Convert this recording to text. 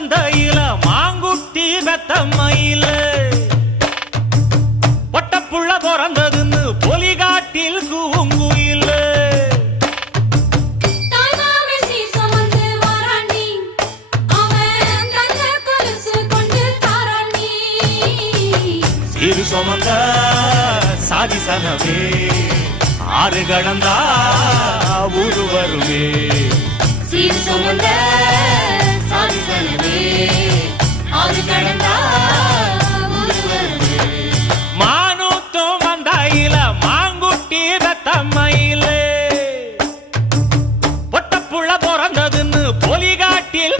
மந்தையில மாங்குட்டி வெத்தம்மையில பொட்டப்புள்ள பிறந்ததுன்னு பொலிகாட்டில் கூங்குயில சீரு சுமந்த சாதிசனவே ஆறு கடந்தா ஊரு வருவே சீர் சுமந்த சாதிசனவே ஆறு கடந்தா ஊரு வருவே மானூத்தும் மந்தாயில மாங்குட்டி வெத்தம்மையில பொட்டப்புள்ள பிறந்ததுன்னு பொலிகாட்டில்